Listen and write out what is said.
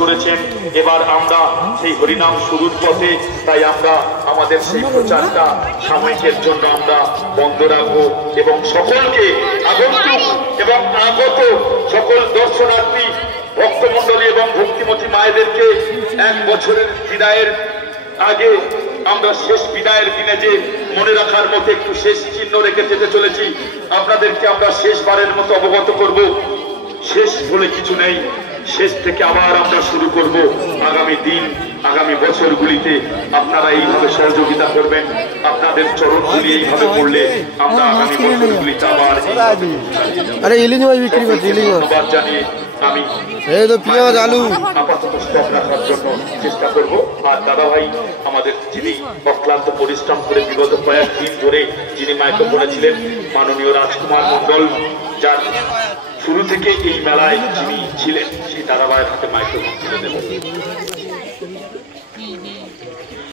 করেছেন। এবার আমরা সেই হরিনাম শুরুর পথে, তাই আমরা আমাদের সেই প্রচারটা সাময়িকের জন্য আমরা বন্ধ রাখবো এবং সকলকে আগন্তুক এবং আগত সকল দর্শনার্থী ভক্তমণ্ডলী এবং ভক্তিমতী মায়েদেরকে 1 বছরের বিদায়ের আগে আমরা শেষ বিদায়ের দিনে যে মনে রাখার মতো একটু শেষ চিহ্ন রেখে যেতে চলেছি, আপনাদেরকে আমরা শেষবারের মতো অবগত করব। শেষ বলে কিছু নেই, শেষ থেকে আবার আমরা শুরু করব আগামী দিন, আগামী বছরগুলিতে। আপনারা এইভাবে সহযোগিতা করবেন, আপনাদের চরণগুলি এইভাবে করলে আমরা আগামী বছরগুলিতে আবার ধন্যবাদ জানিয়ে আমি আপাতত স্টপ রাখার জন্য চেষ্টা করব। আর দাদা ভাই আমাদের যিনি অক্লান্ত পরিশ্রম করে বিগত কয়েকদিন ধরে যিনি মাইক্রোফোনে ছিলেন, মাননীয় রাজকুমার মন্ডল, যার শুরু থেকে এই মেলায় যিনি ছিলেন, সেই দাদা ভাইয়ের হাতে মাইক্রোফোন তুলে দেব।